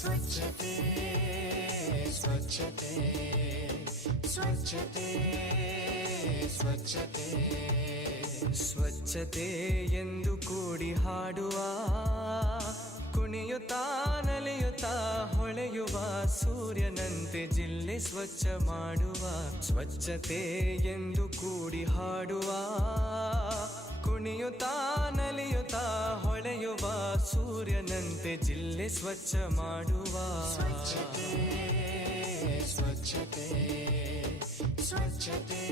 ಸ್ವಚ್ಛತೆ ಸ್ವಚ್ಛತೆ ಸ್ವಚ್ಛತೆ ಸ್ವಚ್ಛತೆ ಸ್ವಚ್ಛತೆ ಎಂದು ಕೂಡಿ ಹಾಡುವ, ಕುಣಿಯುತ್ತಾ ನಲಿಯುತ್ತಾ ಹೊಳೆಯುವ ಸೂರ್ಯನಂತೆ ಜಿಲ್ಲೆ ಸ್ವಚ್ಛ ಮಾಡುವ. ಸ್ವಚ್ಛತೆ ಎಂದು ಕೂಡಿ ಹಾಡುವ, ಕುಣಿಯುತ್ತಾ ನಲಿಯುತ್ತಾ ಹೊಳೆಯುವ ಸೂರ್ಯನಂತೆ ಜಿಲ್ಲೆ ಸ್ವಚ್ಛ ಮಾಡುವ. ಸ್ವಚ್ಛತೆ ಸ್ವಚ್ಛತೆ ಸ್ವಚ್ಛತೆ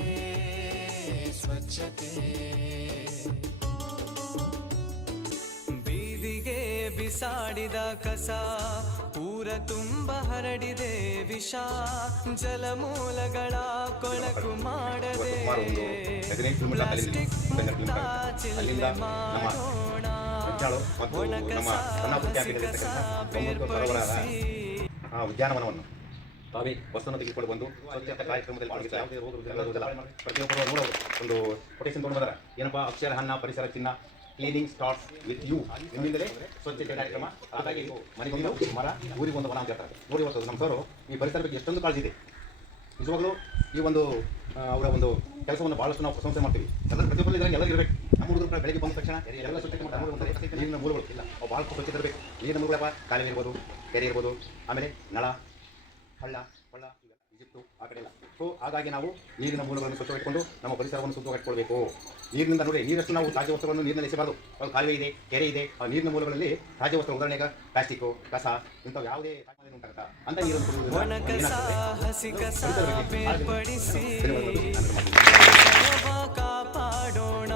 ಸ್ವಚ್ಛತೆ. ಬೀದಿಗೆ ಬಿಸಾಡಿದ ಕಸ ಊರ ತುಂಬ ಹರಡಿದೆ ವಿಷ, ಜಲಮೂಲಗಳ ಕೊಳಕು ಮಾಡದೆ ಪ್ಲಾಸ್ಟಿಕ್ ಮುಕ್ತ ಜಿಲ್ಲೆ ಮಾಡೋಣ. ಒಣ ಕಸ ಹಸಿ ಕಸ ಬೇರ್ಪಡಿಸಿ ಉದ್ಯಾನವನವನ್ನು ತಾವೇ ಬಸ್ಸನ್ನು ತೆಗೆದುಕೊಂಡು ಬಂದು ಸ್ವಚ್ಛತಾ ಕಾರ್ಯಕ್ರಮದಲ್ಲಿ ಭಾಗವಹಿಸಿ ಯಾವುದೇ ರೋಗ ರುಜಿನಗಳಿರುವುದಿಲ್ಲ. ಪ್ರತಿಯೊಬ್ಬರು ನೋಡೋರು ಒಂದು ಕೊಟೇಶನ್ ತೊಗೊಂಡು ಬಂದಾರೆ. ಏನಪ್ಪ, ಅಕ್ಷರ ಹನ್ನ ಪರಿಸರ ಚಿನ್ನ, ಕ್ಲೀನಿಂಗ್ ಸ್ಟಾರ್ಟ್ಸ್ ವಿತ್ ಯು. ನಿಮ್ಮಿಂದಲೇ ಸ್ವಚ್ಛತೆ ಕಾರ್ಯಕ್ರಮ. ಹಾಗಾಗಿ ಮನೆಗೊಂದು ಮರ, ಊರಿಗೊಂದು ವನ ಅಂತ ಹೇಳ್ತಾರೆ. ನೋಡಿ, ಇವತ್ತು ನಮ್ಮ ಸರ್ ಈ ಪರಿಸರ ಬಗ್ಗೆ ಎಷ್ಟೊಂದು ಕಾಳಜಿ ಇದೆ. ನಿಜವಾಗ್ಲೂ ಈ ಒಂದು ಅವರ ಒಂದು ಕೆಲಸವನ್ನು ಭಾಳಷ್ಟು ನಾವು ಪ್ರಶಂಸೆ ಮಾಡ್ತೀವಿ. ಎಲ್ಲರೂ ಪ್ರತಿಯೊಬ್ಬರು ಇದ್ರಾಗ ಎಲ್ಲರೂ ಇರಬೇಕು. ನಮ್ಮ ಹುಡುಗರು ಬೆಳಗ್ಗೆ ಬಂದ ತಕ್ಷಣ ಎಲ್ಲ ಸ್ವಚ್ಛತೆ ಮಾಡ್ತಾರೆ. ನೀರಿನ ಮೂಲಗಳು ಇಲ್ಲ, ಅವು ಭಾಳ ಸ್ವಚ್ಛತೆ ಇರಬೇಕು. ನೀರಿನ ಮೂಲಗಳಪ್ಪ ಕಾಲುವೆ ಇರ್ಬೋದು, ಕೆರೆ ಇರ್ಬೋದು, ಆಮೇಲೆ ನಳ, ಹಳ್ಳ ಕೊಳ್ಳ, ಈಗ ಈಜಿಪ್ಟು ಆ ಕಡೆ ಇಲ್ಲ. ಸೊ ಹಾಗಾಗಿ ನಾವು ನೀರಿನ ಮೂಲಗಳನ್ನು ಸ್ವಚ್ಛವಾಗಿಟ್ಕೊಂಡು ನಮ್ಮ ಪರಿಸರವನ್ನು ಶುದ್ಧವಾಗಿಟ್ಕೊಳ್ಬೇಕು. ನೀರಿನಿಂದ ನೋಡಿ, ನೀರಷ್ಟು ನಾವು ತಾಜಾ ವಸ್ತುಗಳನ್ನು ನೀರಿನಲ್ಲಿ ಎಸೆಬಾರದು. ಒಂದು ಕಾಲುವೆ ಇದೆ, ಕೆರೆ ಇದೆ, ಆ ನೀರಿನ ಮೂಲಗಳಲ್ಲಿ ತಾಜಾ ವಸ್ತು, ಉದಾಹರಣೆಗೆ ಪ್ಲಾಸ್ಟಿಕ್ಕು, ಕಸ, ಇಂಥವು ಯಾವುದೇ ಉಂಟಾಗತ್ತ ಅಂತ ನೀರನ್ನು ಕಾಪಾಡೋಣ.